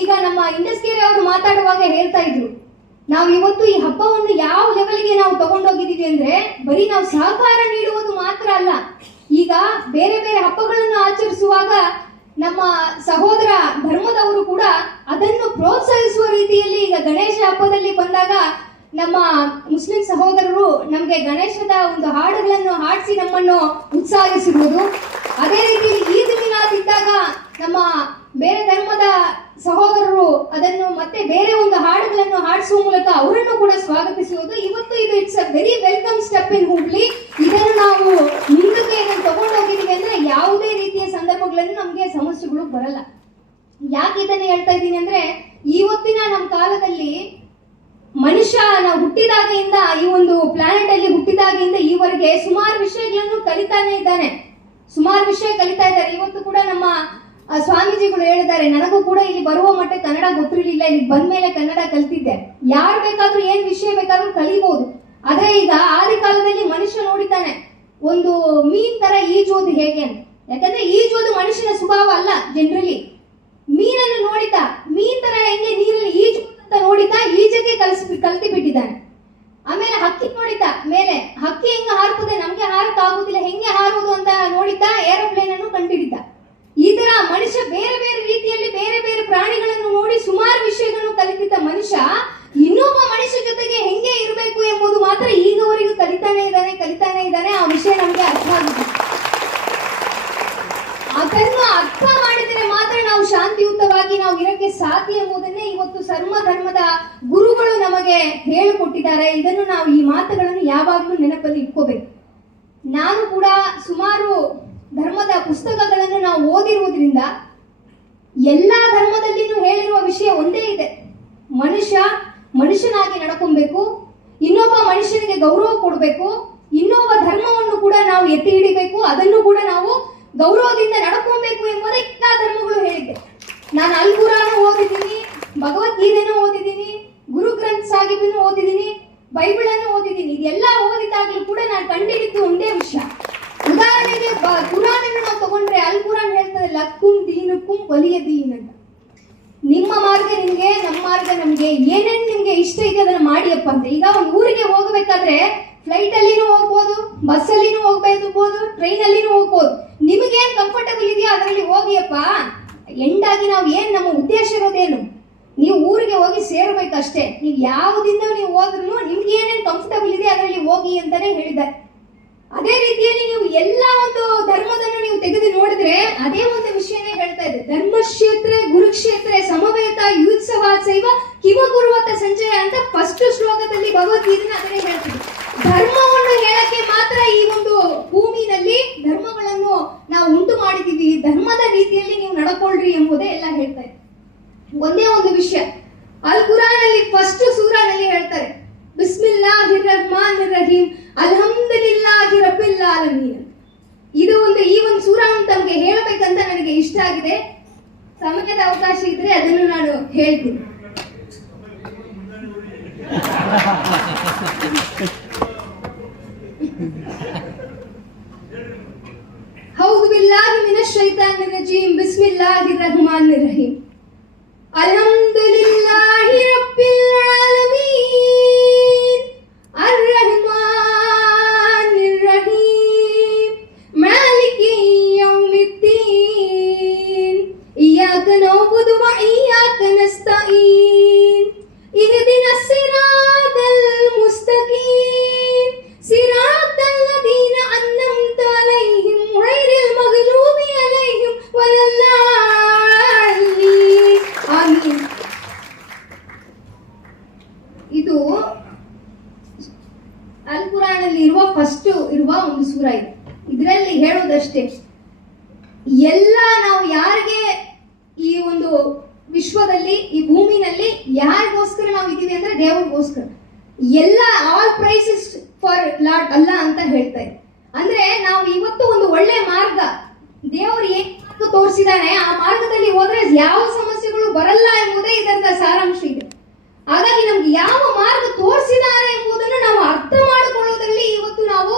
ಈಗ ನಮ್ಮ ಇಂಡಸ್ಟ್ರಿಯಲ್ ಅವರು ಮಾತಾಡುವಾಗ ಹೇಳ್ತಾ ಇದ್ರು, ನಾವು ಇವತ್ತು ಈ ಹಬ್ಬವನ್ನು ಯಾವ ಲೆವೆಲ್ಗೆ ನಾವು ತಗೊಂಡೋಗಿದ್ದೀವಿ ಅಂದ್ರೆ ಬರೀ ನಾವು ಸಹಕಾರ ನೀಡುವುದು ಮಾತ್ರ ಅಲ್ಲ, ಈಗ ಬೇರೆ ಬೇರೆ ಹಬ್ಬಗಳನ್ನು ಆಚರಿಸುವಾಗ ನಮ್ಮ ಸಹೋದರ ಧರ್ಮದವರು ಕೂಡ ಅದನ್ನು ಪ್ರೋತ್ಸಾಹಿಸುವ ರೀತಿಯಲ್ಲಿ ಈಗ ಗಣೇಶ ಹಬ್ಬದಲ್ಲಿ ಬಂದಾಗ ನಮ್ಮ ಮುಸ್ಲಿಂ ಸಹೋದರರು ನಮಗೆ ಗಣೇಶದ ಒಂದು ಹಾಡುಗಳನ್ನು ಹಾಡಿಸಿ ನಮ್ಮನ್ನು ಉತ್ಸಾಹಿಸಿರುವುದು. ಅದೇ ರೀತಿ ಈದ್ ಮಿಲಾದ್ ಇದ್ದಾಗ ನಮ್ಮ ಬೇರೆ ಧರ್ಮದ ಸಹೋದರರು ಅದನ್ನು ಮತ್ತೆ ಬೇರೆ ಒಂದು ಹಾಡುಗಳನ್ನು ಹಾಡಿಸುವ ಮೂಲಕ ಅವರನ್ನು ಕೂಡ ಸ್ವಾಗತಿಸುವುದು. ಇವತ್ತು ಇದು it's a very welcome step in Hubli. ಇದನ್ನು ನಾವು ಮುಂದಕ್ಕೆ ಇದನ್ನು ತಗೊಂಡೋಗಿದ್ದೀವಿ ಅಂದ್ರೆ ಯಾವುದೇ ರೀತಿಯ ಸಂದರ್ಭಗಳಲ್ಲಿ ನಮಗೆ ಸಮಸ್ಯೆಗಳು ಬರಲ್ಲ. ಯಾಕೆ ಇದನ್ನು ಹೇಳ್ತಾ ಇದ್ದೀನಿ ಅಂದ್ರೆ, ಇವತ್ತಿನ ನಮ್ಮ ಕಾಲದಲ್ಲಿ ಮನುಷ್ಯ ನಾವು ಹುಟ್ಟಿದಾಗಿಂದ ಈ ಒಂದು ಪ್ಲಾನೆಟ್ ಅಲ್ಲಿ ಹುಟ್ಟಿದಾಗಿಂದ ಈವರೆಗೆ ಸುಮಾರು ವಿಷಯಗಳನ್ನು ಕಲಿತಾನೆ ಇದ್ದಾನೆ, ಸುಮಾರು ವಿಷಯ ಕಲಿತಾ ಇದ್ದಾರೆ. ಇವತ್ತು ಕೂಡ ನಮ್ಮ ಸ್ವಾಮೀಜಿಗಳು ಹೇಳಿದ್ದಾರೆ, ನನಗೂ ಕೂಡ ಇಲ್ಲಿ ಬರುವ ಮಟ್ಟ ಕನ್ನಡ ಗೊತ್ತಿರಲಿಲ್ಲ, ಇಲ್ಲಿ ಬಂದ್ಮೇಲೆ ಕನ್ನಡ ಕಲ್ತಿದ್ದೆ. ಯಾರು ಬೇಕಾದ್ರೂ ಏನ್ ವಿಷಯ ಬೇಕಾದ್ರೂ ಕಲಿಬಹುದು. ಆದ್ರೆ ಈಗ ಆದಿ ಕಾಲದಲ್ಲಿ ಮನುಷ್ಯ ನೋಡಿದ್ದಾನೆ ಒಂದು ಮೀನ್ ತರ ಈಜುವುದು ಹೇಗೆ ಅಂತ. ಯಾಕಂದ್ರೆ ಈಜುವುದು ಮನುಷ್ಯನ ಸ್ವಭಾವ ಅಲ್ಲ. ಜನರಲಿ ಮೀನನ್ನು ನೋಡಿತಾ ಮೀನ್ ತರ ಹೆಂಗೆ ನೀರಲ್ಲಿ ಈಜು ಅಂತ ನೋಡಿತಾ ಈಜಕ್ಕೆ ಕಲ್ತಿ ಬಿಟ್ಟಿದ್ದಾನೆ. ಆಮೇಲೆ ಹಕ್ಕಿ ನೋಡಿತಾ ಮೇಲೆ ಹಕ್ಕಿ ಹೆಂಗ ಹಾರ್ತದೆ, ನಮ್ಗೆ ಹಾರಕ್ ಆಗುದಿಲ್ಲ, ಹೆಂಗೆ ಹಾರುವುದು ಅಂತ ನೋಡಿತಾ ಏರೋಪ್ಲೇನ್ ಅನ್ನು ಕಂಡುಹಿಡಿತ. ಈ ತರ ಮನುಷ್ಯ ಬೇರೆ ಬೇರೆ ರೀತಿಯಲ್ಲಿ ಬೇರೆ ಬೇರೆ ಪ್ರಾಣಿಗಳನ್ನು ನೋಡಿ ಸುಮಾರು ವಿಷಯಗಳನ್ನು ಕಲಿತಿದ್ದ ಮನುಷ್ಯ ಇನ್ನೊಬ್ಬ ಮನುಷ್ಯ ಜೊತೆಗೆ ಹೆಂಗೆ ಇರಬೇಕು ಎಂಬುದು ಮಾತ್ರ ಈಗವರೆಗೂ ಕಲಿತಾನೆ ಇದ್ದಾನೆ. ಆ ವಿಷಯ ನಮ್ಗೆ ಅರ್ಥ ಆಗುತ್ತೆ. ಅದನ್ನು ಅರ್ಥ ಮಾಡಿದರೆ ಮಾತ್ರ ನಾವು ಶಾಂತಿಯುತವಾಗಿ ನಾವು ಇರಕ್ಕೆ ಸಾಧ್ಯ ಎಂಬುದನ್ನೇ ಇವತ್ತು ಸರ್ವ ಧರ್ಮದ ಗುರುಗಳು ನಮಗೆ ಹೇಳಿಕೊಟ್ಟಿದ್ದಾರೆ. ಇದನ್ನು ನಾವು ಈ ಮಾತುಗಳನ್ನು ಯಾವಾಗಲೂ ನೆನಪಲ್ಲಿ ಇಟ್ಕೋಬೇಕು. ನಾನು ಕೂಡ ಸುಮಾರು ಧರ್ಮದ ಪುಸ್ತಕಗಳನ್ನು ನಾವು ಓದಿರುವುದರಿಂದ ಎಲ್ಲಾ ಧರ್ಮದಲ್ಲಿನೂ ಹೇಳಿರುವ ವಿಷಯ ಒಂದೇ ಇದೆ, ಮನುಷ್ಯನಾಗಿ ನಡ್ಕೊಬೇಕು, ಇನ್ನೊಬ್ಬ ಮನುಷ್ಯನಿಗೆ ಗೌರವ ಕೊಡಬೇಕು, ಇನ್ನೊಬ್ಬ ಧರ್ಮವನ್ನು ಕೂಡ ನಾವು ಎತ್ತಿ ಹಿಡಿಬೇಕು, ಅದನ್ನು ಕೂಡ ನಾವು ಗೌರವದಿಂದ ನಡ್ಕೊಬೇಕು ಎಂಬುದೇ ಎಲ್ಲಾ ಧರ್ಮಗಳು ಹೇಳಿದೆ. ನಾನು ಅಲ್ ಕುರಾನ್ ಓದಿದ್ದೀನಿ, ಭಗವದ್ಗೀತೆನೂ ಓದಿದ್ದೀನಿ, ಗುರು ಗ್ರಂಥ ಸಾಹಿಬನ್ನು ಓದಿದ್ದೀನಿ, ಬೈಬಲ್ ಅನ್ನು ಓದಿದ್ದೀನಿ. ಇದೆಲ್ಲ ಓದಿದಾಗಲೂ ಕೂಡ ನಾನು ಕಂಡಿಡಿದ್ದು ಒಂದೇ ವಿಷಯ. ಉದಾಹರಣೆಗೆ ಕುರಾನ್ ಅನ್ನು ನಾವು ತಗೊಂಡ್ರೆ ಅಲ್ ಕುರಾನ್ ಹೇಳ್ತದೆ ಲಕ್ಕುಂ ದೀನುಕ್ಕುಂ ವಲಿಯ ದೀನ್ ಅಂತ. ನಿಮ್ಮ ಮಾರ್ಗ ನಿಮ್ಗೆ, ನಮ್ಮ ಮಾರ್ಗ ನಮ್ಗೆ, ಏನೇನು ನಿಮ್ಗೆ ಇಷ್ಟ ಇದೆ ಅದನ್ನ ಮಾಡಿಯಪ್ಪ ಅಂತ. ಈಗ ಒಂದು ಊರಿಗೆ ಹೋಗಬೇಕಾದ್ರೆ ಫ್ಲೈಟ್ ಅಲ್ಲಿನೂ ಹೋಗ್ಬೋದು, ಬಸ್ ಅಲ್ಲಿನೂ ಹೋಗ್ಬೋದು, ಟ್ರೈನ್ ಅಲ್ಲಿನೂ ಹೋಗ್ಬೋದು. ನಿಮಗೇನ್ ಕಂಫರ್ಟಬಲ್ ಇದೆಯೋ ಅದರಲ್ಲಿ ಹೋಗಿಯಪ್ಪ. ಎಂಡಾಗಿ ನಾವು ಏನ್ ನಮ್ಮ ಉದ್ದೇಶ ಇರೋದೇನು, ನೀವು ಊರಿಗೆ ಹೋಗಿ ಸೇರ್ಬೇಕಷ್ಟೇ. ನೀವು ಯಾವುದಿಂದ ನೀವು ಹೋದ್ರೂ ನಿಮ್ಗೆ ಏನೇನು ಕಂಫರ್ಟಬಲ್ ಇದೆ ಅದರಲ್ಲಿ ಹೋಗಿ ಅಂತಾನೆ ಹೇಳಿದ್ದಾರೆ. ಅದೇ ರೀತಿಯಲ್ಲಿ ನೀವು ಎಲ್ಲ ಒಂದು ಧರ್ಮದನ್ನು ನೀವು ತೆಗೆದು ನೋಡಿದ್ರೆ ಅದೇ ಒಂದು ವಿಷಯನೇ ಹೇಳ್ತಾ ಇದೆ. ಧರ್ಮಕ್ಷೇತ್ರ ಗುರುಕ್ಷೇತ್ರ ಸಮವೇತ ಯುತ್ಸವ ಸೈವ ಕಿವ ಗುರುವತ ಸಂಜಯ ಅಂತ ಫಸ್ಟ್ ಶ್ಲೋಕದಲ್ಲಿ ಭಗವದ್ಗೀತೆನ ಅದನ್ನೇ ಹೇಳ್ತೀವಿ. ಧರ್ಮವನ್ನು ಹೇಳಕ್ಕೆ ಮಾತ್ರ ಈ ಒಂದು ಭೂಮಿನಲ್ಲಿ ಧರ್ಮಗಳನ್ನು ನಾವು ಉಂಟು ಮಾಡಿದೀವಿ, ಧರ್ಮದ ರೀತಿಯಲ್ಲಿ ನೀವು ನಡ್ಕೊಳ್ರಿ ಎಂಬುದೇ ಎಲ್ಲ ಹೇಳ್ತಾ ಇದೆ. ಒಂದೇ ಒಂದು ವಿಷಯ ಅಲ್ ಕುರಾನ್ ಅಲ್ಲಿ ಫಸ್ಟ್ ಸೂರಾನಲ್ಲಿ ಹೇಳ್ತಾರೆ, ಬಿಸ್ಮಿಲ್ಲಾಹಿರ್ ರಹ್ಮಾನಿರ್ ರಹೀಮ್ ಅಲ್ಹಮ್ದುಲಿಲ್ಲಾಹಿ ರಬ್ಬಿಲ್ ಆಲಮೀನ್. ಇದು ಈ ಒಂದು ಸೂರಾವನ್ನು ತಮಗೆ ಹೇಳಬೇಕಂತ ನನಗೆ ಇಷ್ಟ ಆಗಿದೆ. ಸಮಯದ ಅವಕಾಶ ಇದ್ರೆ ಅದನ್ನು ನಾನು ಹೇಳ್ತೀನಿ. ಹೌದು ಬಿಲ್ಲಾಹಿ ಮಿನಶ್ ಶೈತಾನಿರ್ ರಜೀಮ್ ಬಿಸ್ಮಿಲ್ಲಾಹಿರ್ ರಹ್ಮಾನಿರ್ ರಹೀಮ್ ಅಲ್ಹಮ್ದುಲಿಲ್ಲಾಹಿ ರಬ್ಬಿಲ್ ಆಲಮೀನ್ ಅರ್ರಹ್ಮಾನಿರ್ ರಹೀಮ್ ಮಾಲಿಕಿ ಯೌಮಿದ್ದೀನ್ ಇಯ್ಯಾಕ ನಅಬುದು ವ ಇಯ್ಯಾಕ ನಸ್ತഈನ್ ಇಹ್ದಿನಸ್ ಸಿರಾತಲ್ ಮುಸ್ತಕೀಮ್ ಸಿರಾತಲ್ ಲದೀನ ಅನ್ಅಮ್ತ ಅಲೈಹಿಂ ಗೈರಿಲ್ ಮಗ್ಲೂಬಿ ಅಲೈಹಿಂ ವಲಲ್ಲಾಲಿನ್ ಆಮೀನ್. ಇದು ಅಲ್ ಕುರಾನ್ ಅಲ್ಲಿ ಫಸ್ಟ್ ಇರುವ ಒಂದು ಸೂರ ಇದೆ. ಇದರಲ್ಲಿ ಹೇಳೋದಷ್ಟೇ, ಎಲ್ಲ ನಾವು ಯಾರಿಗೆ ಈ ಒಂದು ವಿಶ್ವದಲ್ಲಿ ಈ ಭೂಮಿನಲ್ಲಿ ಯಾರಿಗೋಸ್ಕರ ನಾವು ಇದೀವಿ ಅಂದ್ರೆ ದೇವರಿಗೋಸ್ಕರ. ಎಲ್ಲ ಆಲ್ ಪ್ರೈಸಸ್ ಫಾರ್ ಲಾರ್ಡ್ ಅಲ್ಲ ಅಂತ ಹೇಳ್ತಾ ಇದೆ. ಅಂದ್ರೆ ನಾವು ಇವತ್ತು ಒಂದು ಒಳ್ಳೆ ಮಾರ್ಗ ದೇವರು ಏನ್ ಮಾರ್ಗ ತೋರಿಸಿದಾನೆ ಆ ಮಾರ್ಗದಲ್ಲಿ ಹೋದ್ರೆ ಯಾವ ಸಮಸ್ಯೆಗಳು ಬರಲ್ಲ ಎಂಬುದೇ ಇದರ ಸಾರಾಂಶ ಇದೆ. ಹಾಗಾಗಿ ನಮ್ಗೆ ಯಾವ ಮಾರ್ಗ ತೋರಿಸಿದ್ದಾರೆ ಎಂಬುದನ್ನು ನಾವು ಅರ್ಥ ಮಾಡಿಕೊಳ್ಳುವುದರಲ್ಲಿ ಇವತ್ತು ನಾವು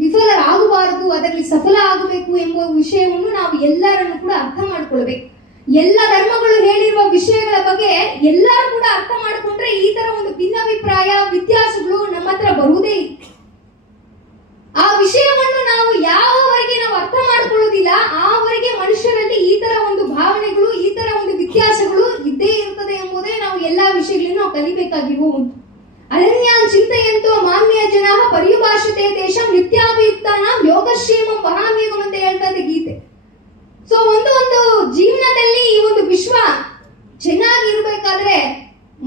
ವಿಫಲರಾಗಬಾರದು, ಅದರಲ್ಲಿ ಸಫಲ ಆಗಬೇಕು ಎಂಬ ವಿಷಯವನ್ನು ನಾವು ಎಲ್ಲರನ್ನು ಕೂಡ ಅರ್ಥ ಮಾಡಿಕೊಳ್ಬೇಕು. ಎಲ್ಲ ಧರ್ಮಗಳು ಹೇಳಿರುವ ವಿಷಯಗಳ ಎಲ್ಲರೂ ಕೂಡ ಅರ್ಥ ಮಾಡಿಕೊಂಡ್ರೆ ಈ ತರ ಒಂದು ಭಿನ್ನಾಭಿಪ್ರಾಯ ವ್ಯತ್ಯಾಸಗಳು ನಮ್ಮ ಹತ್ರ ಬರುವುದೇ ಇಲ್ಲ. ಆ ವಿಷಯವನ್ನು ನಾವು ಯಾವವರೆಗೆ ನಾವು ಅರ್ಥ ಮಾಡ್ಕೊಳ್ಳೋದಿಲ್ಲ ಆವರೆಗೆ ಮನುಷ್ಯರಲ್ಲಿ ಈ ತರ ಒಂದು ಭಾವನೆಗಳು ಈ ತರ ಒಂದು ವ್ಯತ್ಯಾಸಗಳು ಇದ್ದೇ ಇರ್ತದೆ ಎಂಬುದೇ ನಾವು ಎಲ್ಲಾ ವಿಷಯಗಳನ್ನು ನಾವು ಕಲಿಬೇಕಾಗಿರುವ ಒಂದು ಅನನ್ಯಾನ್ ಚಿಂತೆಯಂತೋ ಮಾನ್ಯ ಜನ ಪರ್ಯುಭಾಷತೆ ದೇಶಂ ನಿತ್ಯಾಭಿಯುಕ್ತಾನಾಂ ಯೋಗಕ್ಷೇಮಂ ವಹಾಮ್ಯಗಂ ಅಂತ ಹೇಳ್ತಾ ಇದೆ ಗೀತೆ. ಸೊ ಒಂದು ಜೀವನದಲ್ಲಿ ಈ ಒಂದು ವಿಶ್ವ ಚೆನ್ನಾಗಿರ್ಬೇಕಾದ್ರೆ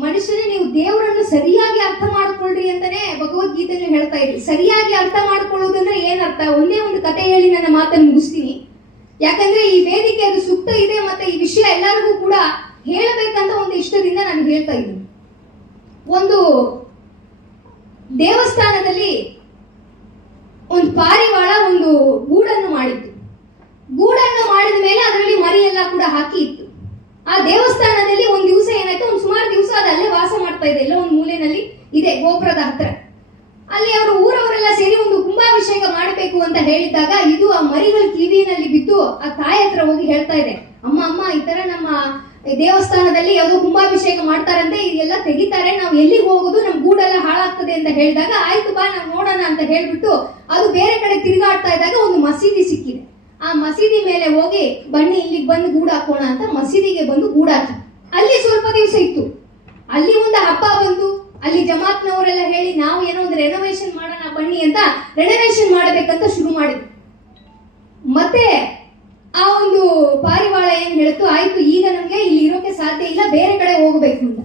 ಮನುಷ್ಯನೇ ನೀವು ದೇವರನ್ನು ಸರಿಯಾಗಿ ಅರ್ಥ ಮಾಡ್ಕೊಳ್ರಿ ಅಂತಾನೆ ಭಗವದ್ಗೀತೆಯಲ್ಲಿ ಹೇಳ್ತಾ ಇದ್ರಿ. ಸರಿಯಾಗಿ ಅರ್ಥ ಮಾಡ್ಕೊಳ್ಳೋದಂದ್ರೆ ಏನರ್ಥ? ಒಂದೇ ಒಂದು ಕತೆ ಹೇಳಿ ನನ್ನ ಮಾತನ್ನು ಮುಗಿಸ್ತೀನಿ. ಯಾಕಂದ್ರೆ ಈ ವೇದಿಕೆ ಅದು ಸೂಕ್ತ ಇದೆ, ಮತ್ತೆ ಈ ವಿಷಯ ಎಲ್ಲರಿಗೂ ಕೂಡ ಹೇಳಬೇಕಂತ ಒಂದು ಇಷ್ಟದಿಂದ ನಾನು ಹೇಳ್ತಾ ಇದ್ದೀನಿ. ಒಂದು ದೇವಸ್ಥಾನದಲ್ಲಿ ಒಂದು ಪಾರಿವಾಳ ಒಂದು ಗೂಡನ್ನು ಮಾಡಿತ್ತು. ಗೂಡನ್ನು ಮಾಡಿದ ಮೇಲೆ ಅದರಲ್ಲಿ ಮರಿ ಎಲ್ಲ ಕೂಡ ಹಾಕಿ ಇತ್ತು. ಆ ದೇವಸ್ಥಾನದಲ್ಲಿ ಒಂದು ದಿವಸ ಏನಾಯ್ತು, ಒಂದು ಸುಮಾರು ದಿವಸ ಅದು ಅಲ್ಲೇ ವಾಸ ಮಾಡ್ತಾ ಇದೆ, ಎಲ್ಲ ಒಂದು ಮೂಲೆಯಲ್ಲಿ ಇದೆ ಗೋಪುರದ ಹತ್ರ. ಅಲ್ಲಿ ಅವರು ಊರವರೆಲ್ಲ ಸೇರಿ ಒಂದು ಕುಂಭಾಭಿಷೇಕ ಮಾಡಬೇಕು ಅಂತ ಹೇಳಿದಾಗ ಇದು ಆ ಮರಿಗಳ ಕಿವಿನಲ್ಲಿ ಬಿದ್ದು ಆ ತಾಯಿ ಹತ್ರ ಹೋಗಿ ಹೇಳ್ತಾ ಇದೆ, ಅಮ್ಮ ಅಮ್ಮ ಈ ತರ ನಮ್ಮ ದೇವಸ್ಥಾನದಲ್ಲಿ ಯಾವುದೋ ಕುಂಭಾಭಿಷೇಕ ಮಾಡ್ತಾರಂತೆ, ಇದೆಲ್ಲ ತೆಗಿತಾರೆ, ನಾವು ಎಲ್ಲಿಗೆ ಹೋಗೋದು, ನಮ್ ಗೂಡೆಲ್ಲ ಹಾಳಾಗ್ತದೆ ಅಂತ ಹೇಳಿದಾಗ ಆಯ್ತು ಬಾ ನಾವು ನೋಡೋಣ ಅಂತ ಹೇಳ್ಬಿಟ್ಟು ಅದು ಬೇರೆ ಕಡೆ ತಿರುಗಾಡ್ತಾ ಇದ್ದಾಗ ಒಂದು ಮಸೀದಿ ಸಿಕ್ಕಿದೆ. ಆ ಮಸೀದಿ ಮೇಲೆ ಹೋಗಿ ಬನ್ನಿ ಇಲ್ಲಿಗೆ ಬಂದು ಗೂಡು ಹಾಕೋಣ ಅಂತ ಮಸೀದಿಗೆ ಬಂದು ಗೂಡು ಹಾಕಿ ಅಲ್ಲಿ ಸ್ವಲ್ಪ ದಿವಸ ಇತ್ತು. ಅಲ್ಲಿ ಒಂದು ಹಬ್ಬ ಬಂತು, ಅಲ್ಲಿ ಜಮಾತ್ನವರೆಲ್ಲ ಹೇಳಿ ನಾವು ಏನೋ ಒಂದು ರೆನೋವೇಷನ್ ಮಾಡೋಣ ಬನ್ನಿ ಅಂತ ರೆನೋವೇಷನ್ ಮಾಡಬೇಕಂತ ಶುರು ಮಾಡಿದ್ವಿ. ಮತ್ತೆ ಆ ಒಂದು ಪಾರಿವಾಳ ಏನ್ ಹೇಳ್ತು, ಆಯ್ತು ಈಗ ನಮ್ಗೆ ಇಲ್ಲಿ ಇರೋಕೆ ಸಾಧ್ಯ ಇಲ್ಲ, ಬೇರೆ ಕಡೆ ಹೋಗ್ಬೇಕು ಅಂತ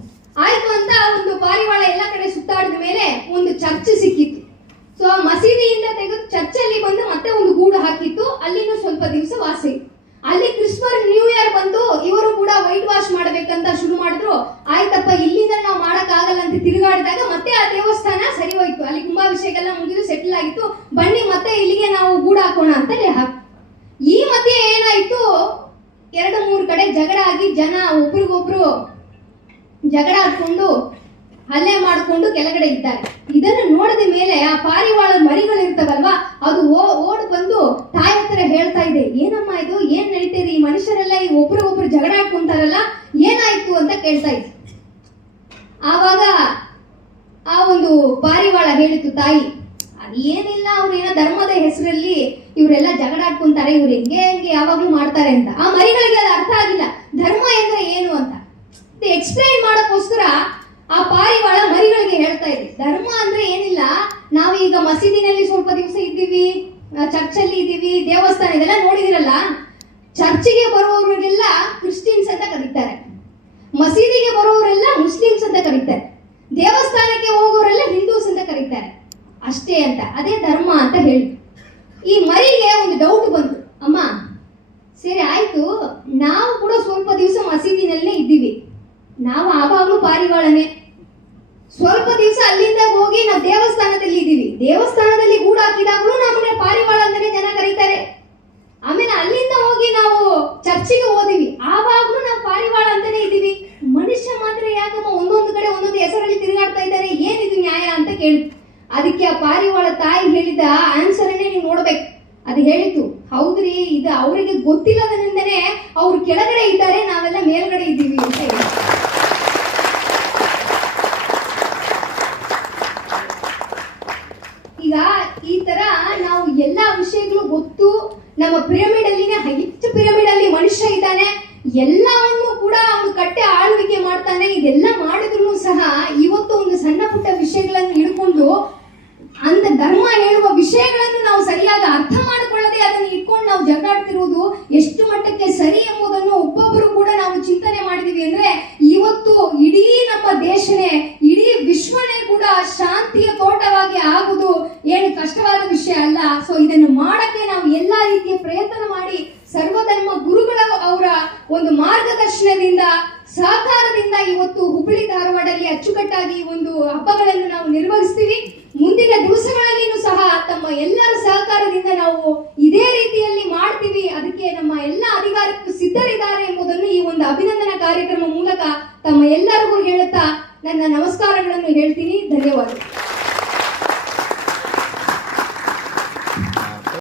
ಆಯ್ತು ಅಂತ ಒಂದು ಪಾರಿವಾಳ ಎಲ್ಲ ಕಡೆ ಸುತ್ತಾಡಿದ ಮೇಲೆ ಒಂದು ಚರ್ಚ್ ಸಿಕ್ಕಿತ್ತು. ಸೊ ಆ ಮಸೀದಿಯಿಂದ ತೆಗೆದು ಚರ್ಚಲ್ಲಿ ಬಂದು ಮತ್ತೆ ಒಂದು ಗೂಡು ಹಾಕಿತ್ತು. ಅಲ್ಲಿನೂ ಸ್ವಲ್ಪ ದಿವಸ ವಾಸ ಇತ್ತು. ಅಲ್ಲಿ ಕ್ರಿಸ್ಮಸ್ ನ್ಯೂ ಇಯರ್ ಬಂದು ಇವರು ಕೂಡ ವೈಟ್ ವಾಶ್ ಮಾಡ್ಬೇಕಂತ ಶುರು ಮಾಡಿದ್ರು. ಆಯ್ತಪ್ಪ ಇಲ್ಲಿಂದ ನಾವು ಮಾಡಕ್ ಆಗಲ್ಲ ಅಂತ ತಿರುಗಾಡಿದಾಗ ಮತ್ತೆ ಆ ದೇವಸ್ಥಾನ ಸರಿ ಹೋಯ್ತು, ಅಲ್ಲಿ ಕುಂಭಾಭಿಷೇಕ ಎಲ್ಲ ಮುಗಿದು ಸೆಟಲ್ ಆಗಿತ್ತು, ಬನ್ನಿ ಮತ್ತೆ ಇಲ್ಲಿಗೆ ನಾವು ಗೂಡು ಹಾಕೋಣ ಅಂತ ಹಾಕಿ. ಈ ಮಧ್ಯೆ ಏನಾಯ್ತು, 2-3 ಕಡೆ ಜಗಳ ಆಗಿ ಜನ ಒಬ್ರಿಗೊಬ್ರು ಜಗಳ ಆಡ್ಕೊಂಡು ಹಲ್ಲೆ ಮಾಡಿಕೊಂಡು ಕೆಳಗಡೆ ಇದ್ದಾರೆ. ಇದನ್ನು ನೋಡಿದ ಮೇಲೆ ಆ ಪಾರಿವಾಳ ಮರಿಗಳು ಇರ್ತಾವಲ್ವಾ, ಅದು ಓಡ್ ಬಂದು ತಾಯಿ ಹತ್ರ ಹೇಳ್ತಾ ಇದೆ, ಏನಮ್ಮ ಇದು ಏನ್ ನಡೀತಿದೆ, ಈ ಮನುಷ್ಯರೆಲ್ಲ ಈ ಒಬ್ರಿಗೊಬ್ರು ಜಗಳ ಆಡ್ಕೊಂತಾರಲ್ಲ ಏನಾಯ್ತು ಅಂತ ಕೇಳ್ತಾ ಇತ್ತು. ಆವಾಗ ಆ ಒಂದು ಪಾರಿವಾಳ ಹೇಳಿತು ತಾಯಿ, ಅದೇನಿಲ್ಲ, ಅವ್ರು ಏನೋ ಧರ್ಮದ ಹೆಸರಲ್ಲಿ ಇವರೆಲ್ಲ ಜಗಳ ಆಡ್ಕೊಂತಾರೆ, ಇವ್ರು ಹೆಂಗೆ ಯಾವಾಗ್ಲೂ ಮಾಡ್ತಾರೆ ಅಂತ. ಆ ಮರಿಗಳಿಗೆ ಅದು ಅರ್ಥ ಆಗಿಲ್ಲ ಧರ್ಮ ಎಂದ್ರೆ ಏನು ಅಂತ. ಎಕ್ಸ್ಪ್ಲೈನ್ ಮಾಡಕ್ಕೋಸ್ಕರ ಆ ಪಾರಿವಾಳ ಮರಿಗಳಿಗೆ ಹೇಳ್ತಾ ಇದೆ, ಧರ್ಮ ಅಂದ್ರೆ ಏನಿಲ್ಲ, ನಾವೀಗ ಮಸೀದಿನಲ್ಲಿ ಸ್ವಲ್ಪ ದಿವಸ ಇದ್ದೀವಿ, ಚರ್ಚಲ್ಲಿ ಇದ್ದೀವಿ, ದೇವಸ್ಥಾನ ಇದೆಲ್ಲ ನೋಡಿದಿರಲ್ಲ, ಚರ್ಚಿಗೆ ಬರುವವರೆಲ್ಲ ಕ್ರಿಶ್ಚಿಯನ್ಸ್ ಅಂತ ಕರೀತಾರೆ, ಮಸೀದಿಗೆ ಬರುವವರೆಲ್ಲ ಮುಸ್ಲಿಮ್ಸ್ ಅಂತ ಕರೀತಾರೆ, ದೇವಸ್ಥಾನಕ್ಕೆ ಹೋಗೋರೆಲ್ಲ ಹಿಂದೂಸ್ ಅಂತ ಕರೀತಾರೆ ಅಷ್ಟೇ ಅಂತ. ಅದೇ ಧರ್ಮ ಅಂತ ಹೇಳಿ. ಈ ಮರಿಗೆ ಒಂದು ಡೌಟ್ ಬಂತು, ಅಮ್ಮ ಸರಿ ಆಯ್ತು, ನಾವು ಕೂಡ ಸ್ವಲ್ಪ ದಿವಸ ಮಸೀದಿನಲ್ಲೇ ಇದ್ದೀವಿ, ನಾವು ಆವಾಗ್ಲೂ ಪಾರಿವಾಳನೆ, ಸ್ವಲ್ಪ ದಿವಸ ಅಲ್ಲಿಂದ ಹೋಗಿ ನಾವು ದೇವಸ್ಥಾನದಲ್ಲಿ ಇದ್ದೀವಿ, ದೇವಸ್ಥಾನದಲ್ಲಿ ಗೂಡು ಹಾಕಿದಾಗಲೂ ನಮಗೆ ಪಾರಿವಾಳ ಅಂದರೆ ಜನ ಕರೀತಾರೆ, ಆಮೇಲೆ ಅಲ್ಲಿಂದ ಹೋಗಿ ನಾವು ಚರ್ಚಿಗೆ ಹೋದಿವಿ, ಆವಾಗ್ಲೂ ನಾವು ಪಾರಿವಾಳ ಅಂತಾನೆ ಇದ್ದೀವಿ, ಮನುಷ್ಯ ಮಾತ್ರ ಯಾಕಮ್ಮ ಒಂದೊಂದು ಕಡೆ ಒಂದೊಂದು ಹೆಸರಲ್ಲಿ ತಿರುಗಾಡ್ತಾ ಇದ್ದಾರೆ, ಏನಿದು ನ್ಯಾಯ ಅಂತ ಕೇಳಿ. ಅದಕ್ಕೆ ಆ ಪಾರಿವಾಳ ತಾಯಿ ಹೇಳಿದ ಆನ್ಸರನ್ನೇ ನೀವು ನೋಡ್ಬೇಕು. ಅದು ಹೇಳಿತು, ಹೌದ್ರಿ, ಇದು ಅವರಿಗೆ ಗೊತ್ತಿಲ್ಲದರಿಂದನೇ ಅವ್ರು ಕೆಳಗಡೆ ಇದ್ದಾರೆ, ನಾವೆಲ್ಲ ಮೇಲ್ಗಡೆ ಇದ್ದೀವಿ ಅಂತ ಹೇಳಿ. ಈಗ ಈ ತರ ನಾವು ಎಲ್ಲಾ ವಿಷಯಗಳು ಗೊತ್ತು, ನಮ್ಮ ಪಿರಮಿಡ್ ಅಲ್ಲಿನೇ ಹೆಚ್ಚು ಪಿರಮಿಡ್ ಅಲ್ಲಿ ಮನುಷ್ಯ ಇದ್ದಾನೆ, ಎಲ್ಲವನ್ನು ಕೂಡ ಅವನು ಕಟ್ಟೆ ಆಳ್ವಿಕೆ ಮಾಡ್ತಾನೆ, ಇದೆಲ್ಲ ಮಾಡಿದ್ರು ಸಹ ಇವತ್ತು ಒಂದು ಸಣ್ಣ ಪುಟ್ಟ ವಿಷಯಗಳನ್ನು ಹಿಡ್ಕೊಂಡು ಅಂತ ಧರ್ಮ ಹೇಳುವ ವಿಷಯಗಳನ್ನು ನಾವು ಸರಿಯಾಗಿ ಅರ್ಥ ಮಾಡಿಕೊಳ್ಳದೆ ಅದನ್ನು ಇಟ್ಕೊಂಡು ನಾವು ಜಗಾಡ್ತಿರುವುದು ಎಷ್ಟು ಮಟ್ಟಕ್ಕೆ ಸರಿ ಎಂಬುದನ್ನು ಒಬ್ಬೊಬ್ಬರು ಕೂಡ ನಾವು ಚಿಂತನೆ ಮಾಡಿದೀವಿ ಅಂದ್ರೆ ಇವತ್ತು ಇಡೀ ನಮ್ಮ ದೇಶನೇ ಇಡೀ ವಿಶ್ವನೇ ಕೂಡ ಶಾಂತಿಯ ತೋಟವಾಗಿ ಆಗುವುದು ಏನು ಕಷ್ಟವಾದ ವಿಷಯ ಅಲ್ಲ. ಸೊ ಇದನ್ನು ಮಾಡಕ್ಕೆ ನಾವು ಎಲ್ಲಾ ರೀತಿಯ ಪ್ರಯತ್ನ ಮಾಡಿ ಸರ್ವಧರ್ಮ ಗುರುಗಳ ಅವರ ಒಂದು ಮಾರ್ಗದರ್ಶನದಿಂದ ಸಹಕಾರದಿಂದ ಇವತ್ತು ಹುಬ್ಬಳ್ಳಿ ಧಾರವಾಡಲ್ಲಿ ಅಚ್ಚುಕಟ್ಟಾಗಿ ಒಂದು ಹಬ್ಬಗಳನ್ನು ನಾವು ನಿರ್ವಹಿಸ್ತೀವಿ. ಮುಂದಿನ ದಿವಸಗಳಲ್ಲಿನೂ ಸಹ ತಮ್ಮ ಎಲ್ಲರ ಸಹಕಾರದಿಂದ ನಾವು ಇದೇ ರೀತಿಯಲ್ಲಿ ಮಾಡ್ತೀವಿ. ಅದಕ್ಕೆ ನಮ್ಮ ಎಲ್ಲ ಅಧಿಕಾರಿಗಳು ಸಿದ್ಧರಿದ್ದಾರೆ ಎಂಬುದನ್ನು ಈ ಒಂದು ಅಭಿನಂದನಾ ಕಾರ್ಯಕ್ರಮ ಮೂಲಕ ತಮ್ಮ ಎಲ್ಲರಿಗೂ ಹೇಳುತ್ತಾ ನನ್ನ ನಮಸ್ಕಾರಗಳನ್ನು ಹೇಳ್ತೀನಿ. ಧನ್ಯವಾದ.